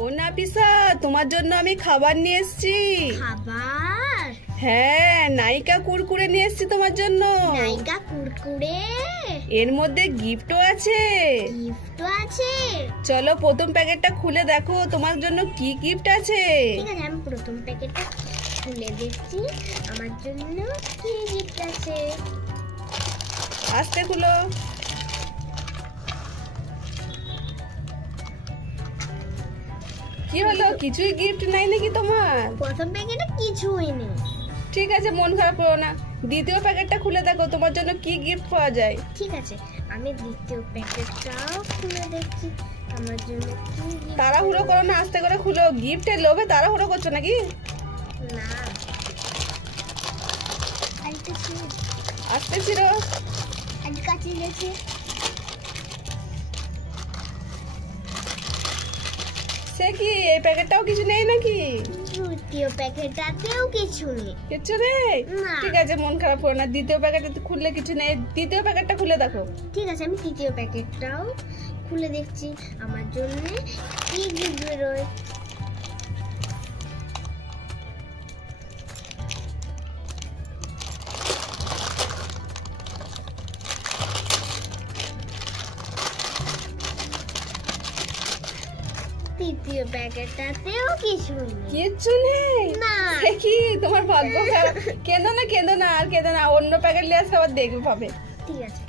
ও নাফিসা, তোমার জন্য আমি খাবার নিয়ে এসেছি। খাবার? হ্যাঁ, নাইকা কুরকুরে নিয়ে এসেছি তোমার জন্য। নাইকা কুরকুরে? এর মধ্যে গিফটও আছে। গিফটও আছে? চলো প্রথম প্যাকেটটা খুলে দেখো তোমার জন্য কি গিফট আছে। ঠিক আছে, আমি প্রথম প্যাকেটটা খুলে দেখছি আমার জন্য কি গিফট আছে। আস্তে খুলো। কি হলো, কিছুই গিফট নাই নাকি তোমার? প্রথম প্যাকেটে কিছুই নেই। ঠিক আছে, মন খারাপ করো না, দ্বিতীয় প্যাকেটটা খুলে দেখো তোমার জন্য কি গিফট পাওয়া যায়। ঠিক আছে, আমি দ্বিতীয় প্যাকেটটাও খুলে দেখছি আমার জন্য কি গিফট। তাড়াহুড়ো করো না, আস্তে করে খুলো। গিফটের লোভে তাড়াহুড়ো করছো নাকি? না, আরেকটা ছিল। আস্তে ছিল। আজ কাছে গেছে। সে কি, এই প্যাকেটটাও কিছু নেই নাকি? তৃতীয় প্যাকেটটাতেও কিছু নেই। কিছু নেই? না। ঠিক আছে, মন খারাপ করো না, দ্বিতীয় প্যাকেটে খুললে কিছু নেই, তৃতীয় প্যাকেটটা খুলে দেখো। ঠিক আছে, আমি তৃতীয় প্যাকেটটাও খুলে দেখছি আমার জন্য কি গিফট বেরোয়। তৃতীয় প্যাকেটটাতেও কিছু নেই। কিচ্ছু নেই? না। সে কি, তোমার ভাগ্য খারাপ। কেঁদো না, কেঁদো না, আর কেঁদো না, অন্য প্যাকেট নিয়ে আসলে আবার দেখবে পাবে। ঠিক আছে।